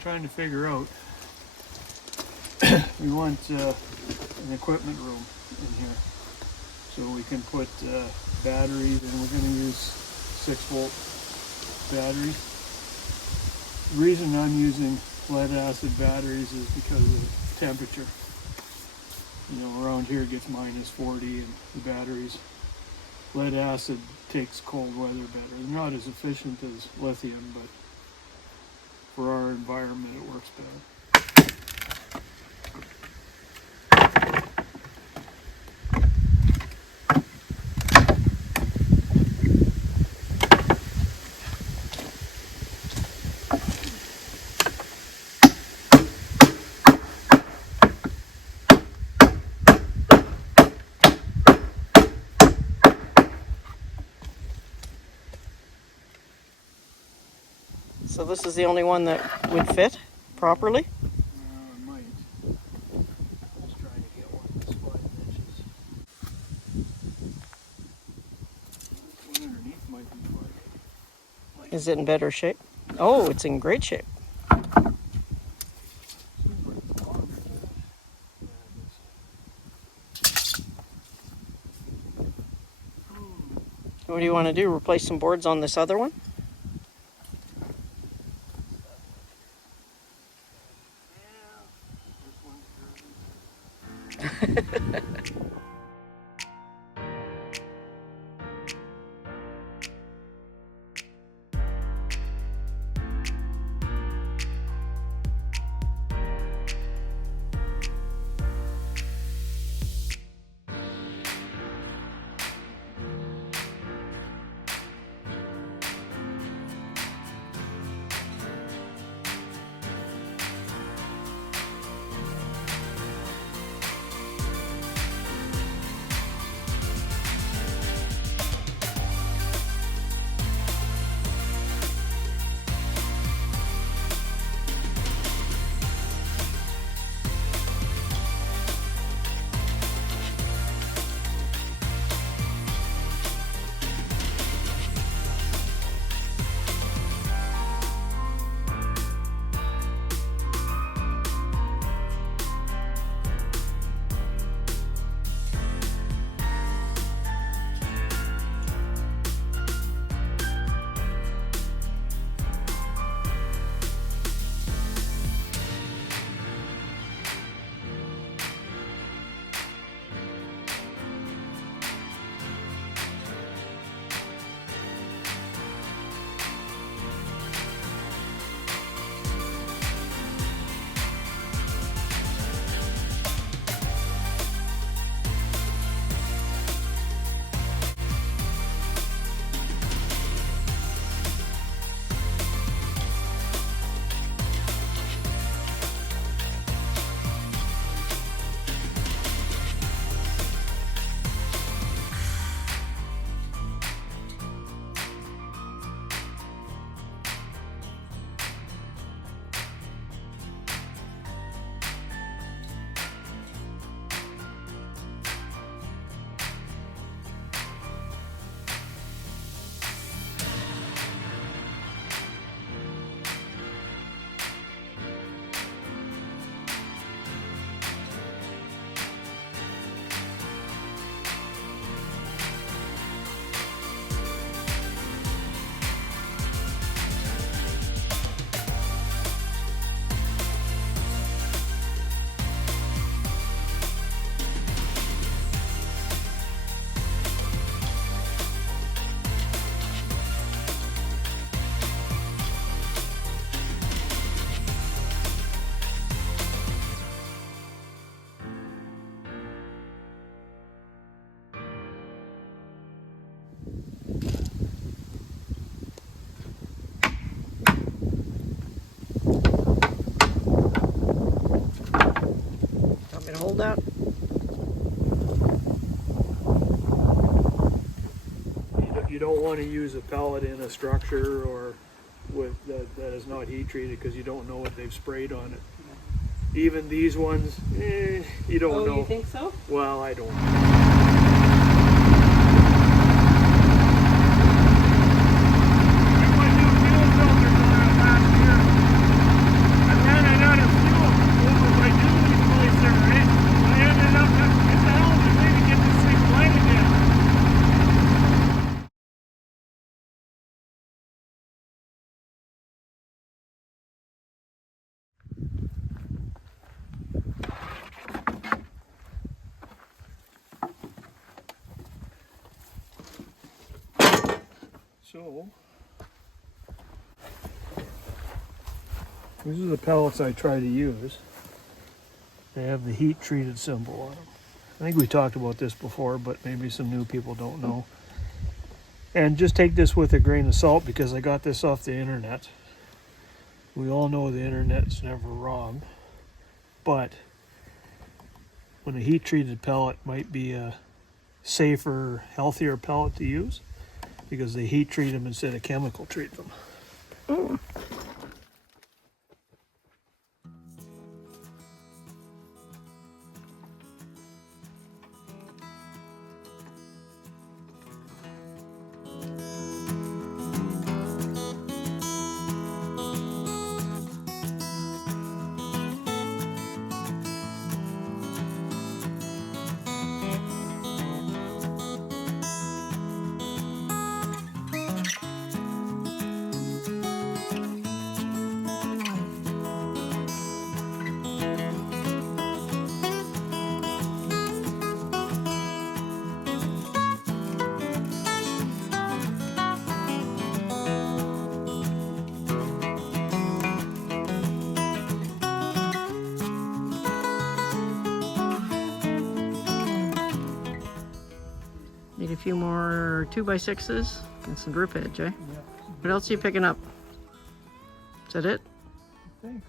trying to figure out. We want an equipment room in here, so we can put batteries, and we're going to use 6-volt batteries. The reason I'm using lead acid batteries is because of the temperature. You know, around here it gets -40, and the batteries, lead acid takes cold weather better. They're not as efficient as lithium, but for our environment it works better. So this is the only one that would fit properly? It might. I'm just trying to get one that's 5 inches. One underneath might be 5. Is it in better shape? Oh, it's in great shape. What do you want to do? Replace some boards on this other one? Hold that. You don't want to use a pellet in a structure or with that is not heat treated, because you don't know what they've sprayed on it. Even these ones, you don't know. Oh, you think so? Well, I don't. I So, these are the pellets I try to use. They have the heat treated symbol on them. I think we talked about this before, but maybe some new people don't know. And just take this with a grain of salt because I got this off the internet. We all know the internet's never wrong, but when a heat treated pellet might be a safer, healthier pellet to use because they heat treat them instead of chemical treat them. Mm. Need a few more 2x6s and some drip edge, eh? Yeah. What else are you picking up? Is that it? I think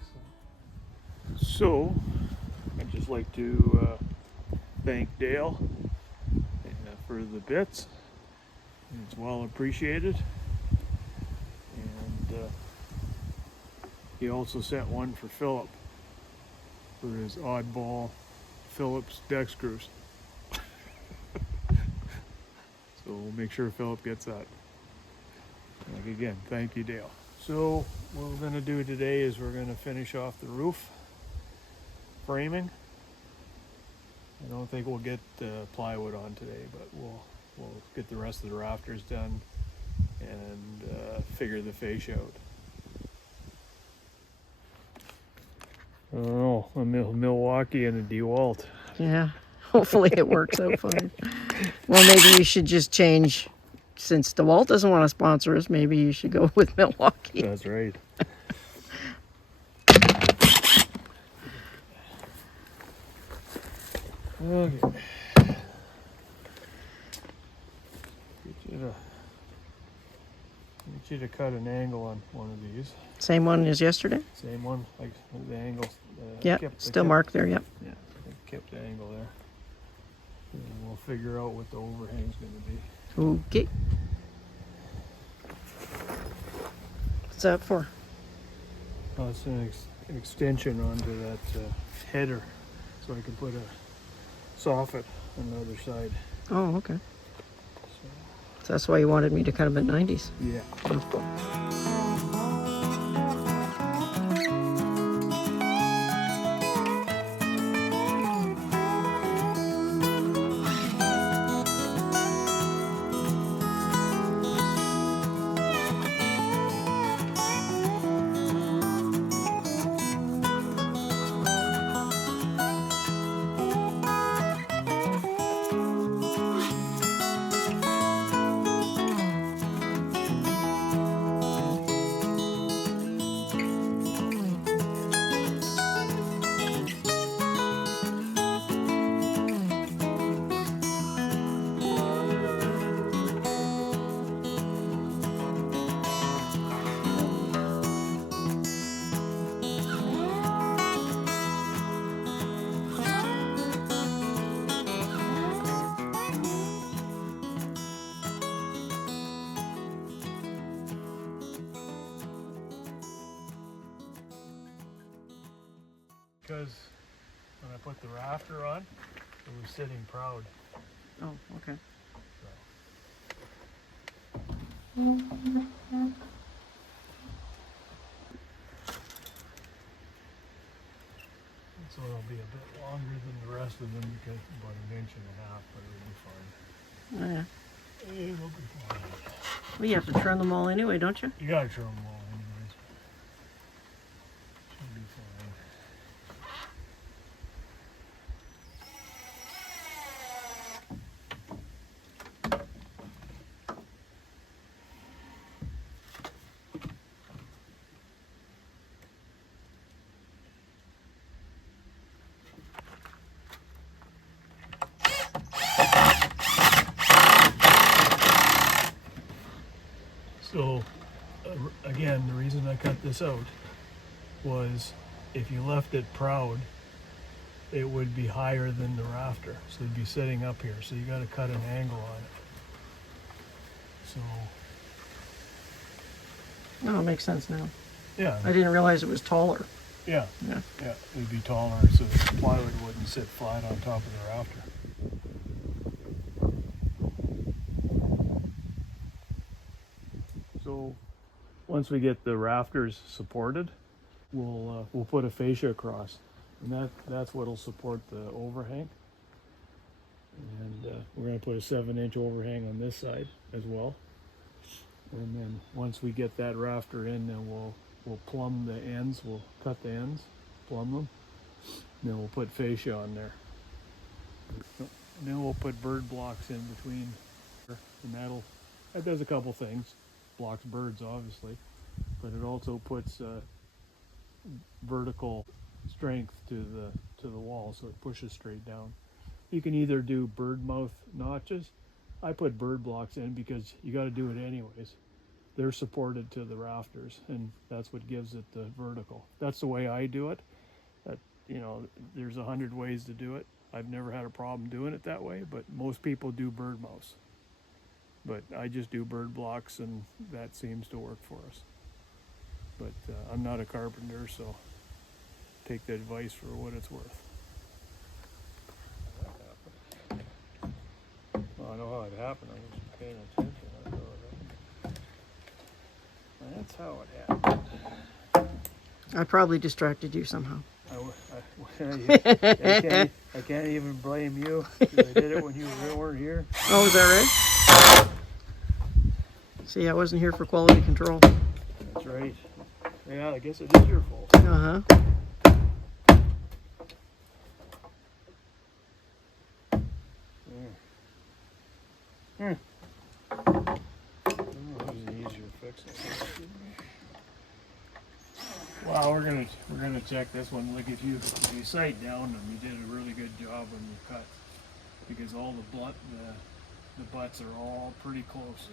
so. So, I'd just like to thank Dale for the bits. It's well appreciated. And he also sent one for Philip for his oddball Phillips deck screws. So we'll make sure Philip gets that. Like again, thank you, Dale. So what we're going to do today is we're going to finish off the roof framing. I don't think we'll get plywood on today, but we'll get the rest of the rafters done and figure the fascia out. Oh, a Milwaukee and a DeWalt. Yeah. Hopefully it works out fine. Well, maybe you should just change. Since DeWalt doesn't want to sponsor us, maybe you should go with Milwaukee. That's right. Okay. Get you to cut an angle on one of these. Same one as yesterday? Same one, like the angle. Yeah, still marked there, yep. Yeah, I kept the angle there. And we'll figure out what the overhang's going to be. Okay. What's that for? Oh, it's an extension onto that header, so I can put a soffit on the other side. Oh, okay. So that's why you wanted me to cut them at 90s. Yeah. Because when I put the rafter on, it was sitting proud. Oh, okay. So it'll be a bit longer than the rest of them because about an inch and a half, but it'll be fine. Oh, yeah. It'll be fine. Well, you have to trim them all anyway, don't you? You gotta trim them all anyways. Should be fine. So, again, the reason I cut this out was if you left it proud, it would be higher than the rafter. So it'd be sitting up here. So you got to cut an angle on it. So, Oh, it makes sense now. yeah. I didn't realize it was taller. Yeah. Yeah. Yeah. It'd be taller so the plywood wouldn't sit flat on top of the rafter. So once we get the rafters supported, we'll put a fascia across, and that's what'll support the overhang. And we're going to put a 7-inch overhang on this side as well. And then once we get that rafter in, then we'll plumb the ends. We'll cut the ends, plumb them, and then we'll put fascia on there. And then we'll put bird blocks in between, and that does a couple things. Blocks birds, obviously, but it also puts vertical strength to the wall, so it pushes straight down. You can either do bird mouth notches. I put bird blocks in because you got to do it anyways. They're supported to the rafters, and that's what gives it the vertical. That's the way I do it. There's 100 ways to do it. I've never had a problem doing it that way, but most people do bird mouths. But I just do bird blocks, and that seems to work for us. But I'm not a carpenter, so take the advice for what it's worth. Well, I know how it happened. I wasn't paying attention. That's how it happened. I probably distracted you somehow. I can't even blame you. I did it when you weren't here. Oh, is that right? See, I wasn't here for quality control. That's right. Yeah, I guess it is your fault. Uh-huh. Oh, there's an easier fix. Well, we're gonna check this one. Look, if you sight down them, you did a really good job when you cut, because all the butts are all pretty close.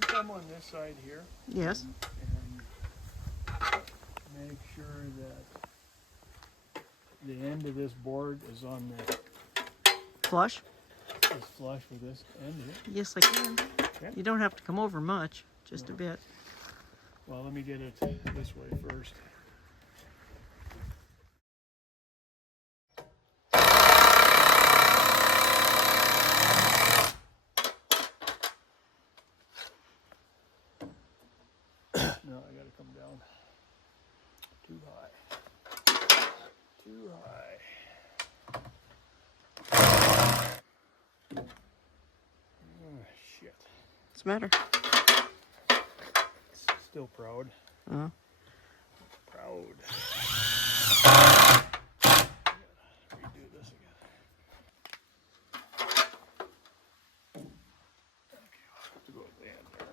Come on this side here. Yes. And make sure that the end of this board is on the Flush? is flush with this end here. Yes, I can. Okay. You don't have to come over much, just a bit. Well, let me get it this way first. No, I gotta come down. Too high. Too high. the matter? Still proud. Uh, Proud. Redo this again. Okay, I'll have to go at the end there.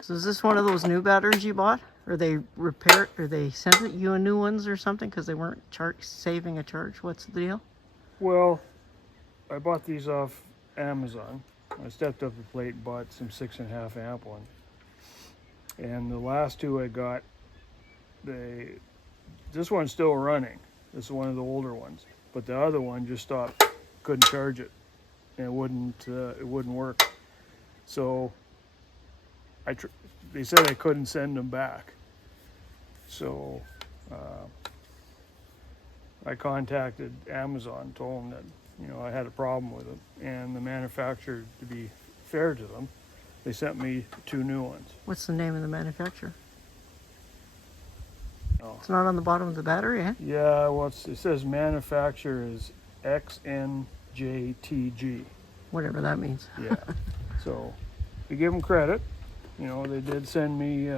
So is this one of those new batteries you bought? Or they repaired, or they sent you a new ones or something because they weren't saving a charge? What's the deal? Well, I bought these off Amazon. I stepped up the plate and bought some 6.5 amp ones. And the last two I got, this one's still running. This is one of the older ones. But the other one just stopped, couldn't charge it. And it wouldn't work. So they said I couldn't send them back. So I contacted Amazon, told them that I had a problem with it, and the manufacturer, to be fair to them, they sent me 2 new ones. What's the name of the manufacturer? Oh. It's not on the bottom of the battery, eh? Yeah, well, it says manufacturer is XNJTG. Whatever that means. Yeah. So we give them credit. They did send me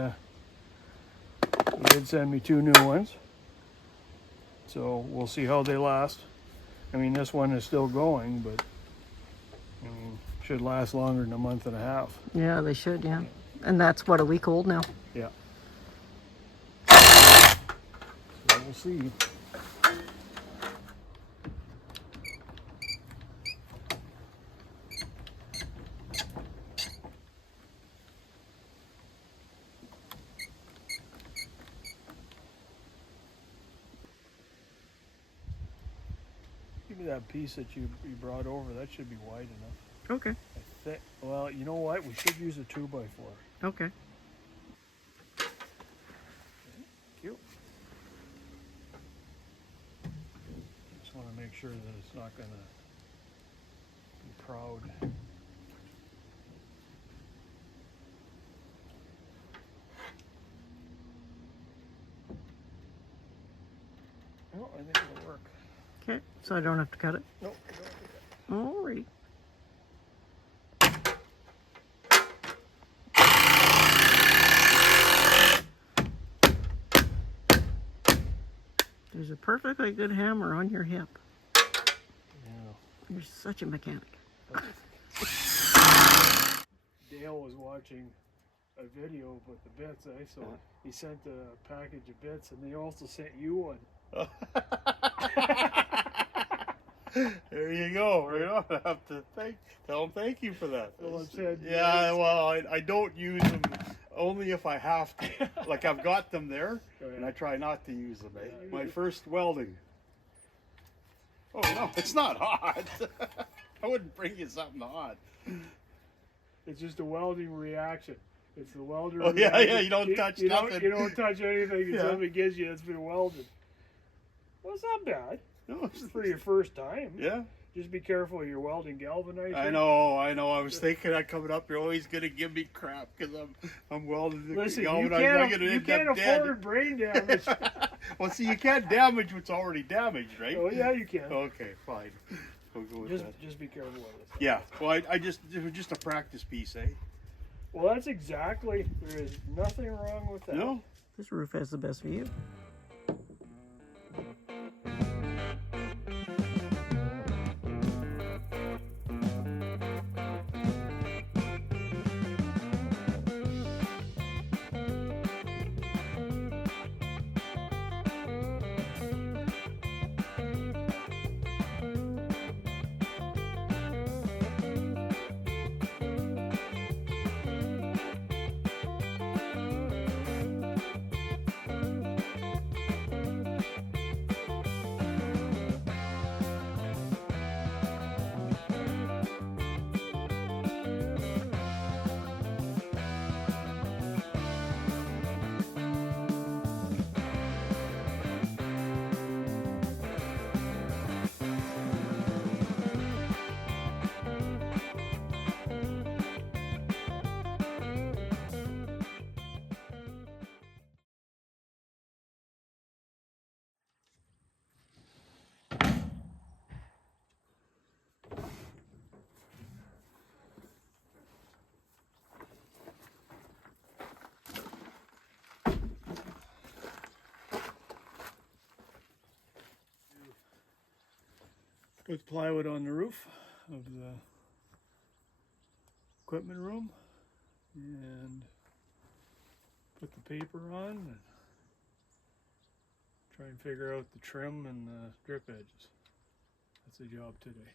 2 new ones. So we'll see how they last. I mean, this one is still going, but should last longer than a month and a half. Yeah, they should, yeah. And that's what, a week old now? Yeah. So we'll see. Give me that piece that you brought over. That should be wide enough. Okay. Well, you know what? We should use a 2x4. Okay. Cute. Just want to make sure that it's not going to be proud. Oh, I think it'll work. Okay, so I don't have to cut it? No, I don't think that. Alrighty. There's a perfectly good hammer on your hip. Yeah. You're such a mechanic. Dale was watching a video with the bits, so he sent a package of bits, and they also sent you one. There you go. Right on. I have to tell them thank you for that. Well, it said, yeah, well, I don't use them only if I have to. Like, I've got them there, and I try not to use them. Eh? My first welding. Oh, no, it's not hot. I wouldn't bring you something hot. It's just a welding reaction. It's the welder. Oh, yeah, reaction. you don't touch nothing. You don't touch anything that Yeah. somebody gives you that's been welded. Well, it's not bad. No, it's For your first time. yeah. Just be careful of your welding galvanizer. I know. I was thinking that coming up, you're always gonna give me crap because I'm welding the Listen, you galvanizer. can't afford brain damage. Well, see, you can't damage what's already damaged, right? Oh yeah, you can. Okay, fine. We'll go with that. Just be careful of this. Yeah. Well, it was just a practice piece, eh? Well, that's exactly. There is nothing wrong with that. No. This roof has the best view. Put plywood on the roof of the equipment room and put the paper on and try and figure out the trim and the drip edges. That's the job today.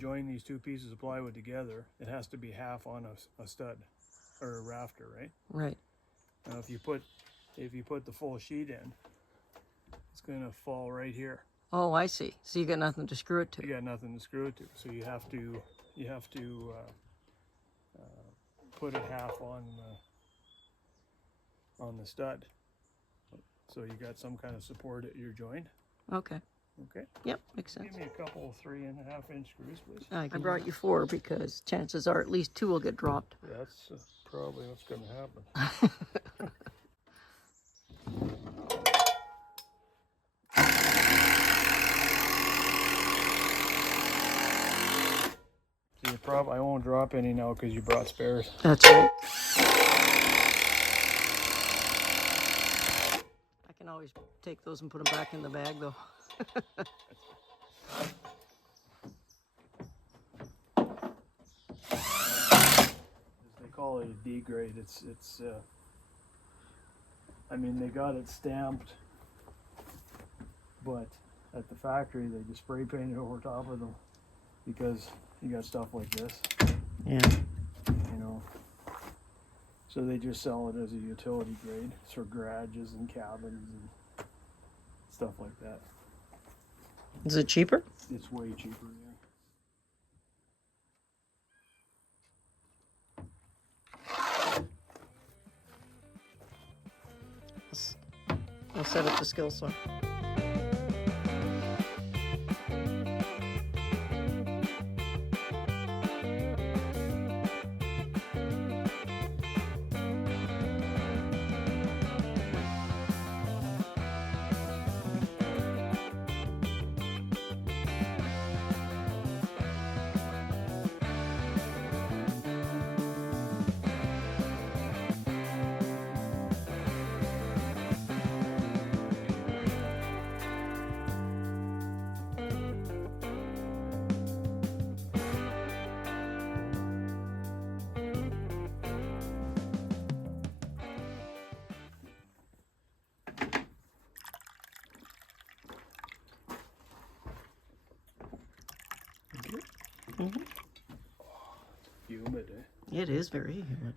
Join these two pieces of plywood together, it has to be half on a stud or a rafter, right? Right. Now if you put the full sheet in, it's gonna fall right here. Oh, I see. So you got nothing to screw it to. You got nothing to screw it to, so you have to put it half on the stud, so you got some kind of support at your joint. Okay. Okay. Yep, makes sense. Give me a couple 3.5-inch screws, please. I brought you 4 because chances are at least 2 will get dropped. That's probably what's going to happen. See, I won't drop any now because you brought spares. That's right. I can always take those and put them back in the bag, though. They call it a D grade. It's I mean, they got it stamped, but at the factory they just spray painted over top of them because you got stuff like this. Yeah. You know. So they just sell it as a utility grade. It's for garages and cabins and stuff like that. Is it cheaper? It's way cheaper, yeah. I'll set up the skill saw. Mm-hmm. Humid, eh? It is very humid.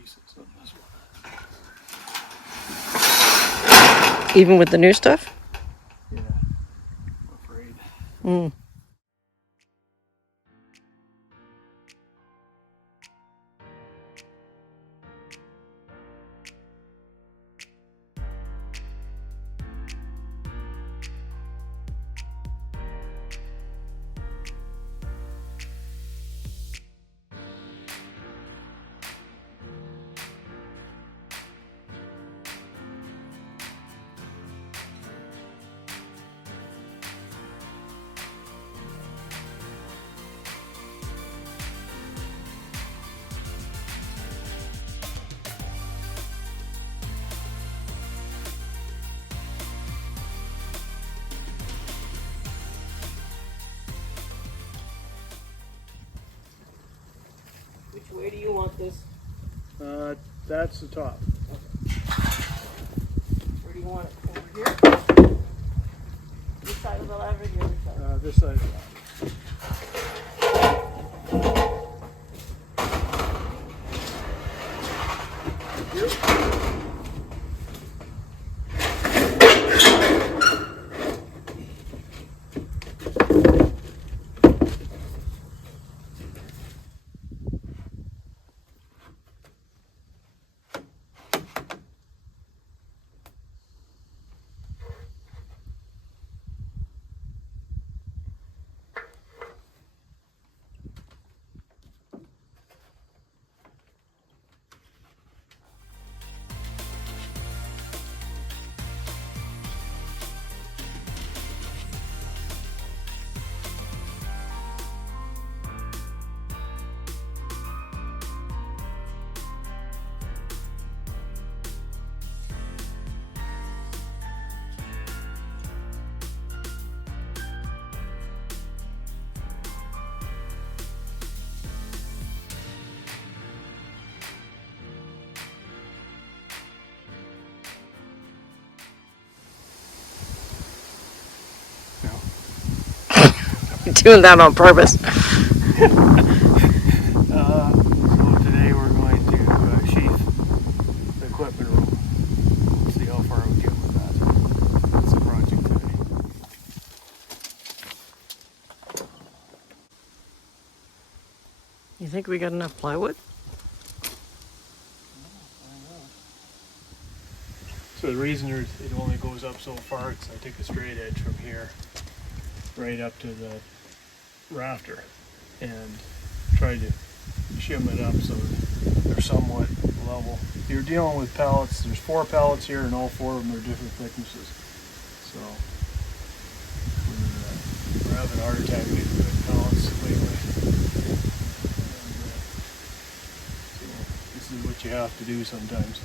pieces on this one. Even with the new stuff? Yeah, I'm afraid. Mm. Which way do you want this? That's the top. Where do you want it? Over here? This side of the ladder or the other side? This side of that. Doing that on purpose. So today we're going to sheath the equipment room. See how far we get with that. That's the project today. You think we got enough plywood? So the reason it only goes up so far is I take a straight edge from here right up to the rafter and try to shim it up so they're somewhat level. You're dealing with pallets. There's 4 pallets here and all 4 of them are different thicknesses. So we're having a hard time getting good pallets lately. And, so this is what you have to do sometimes.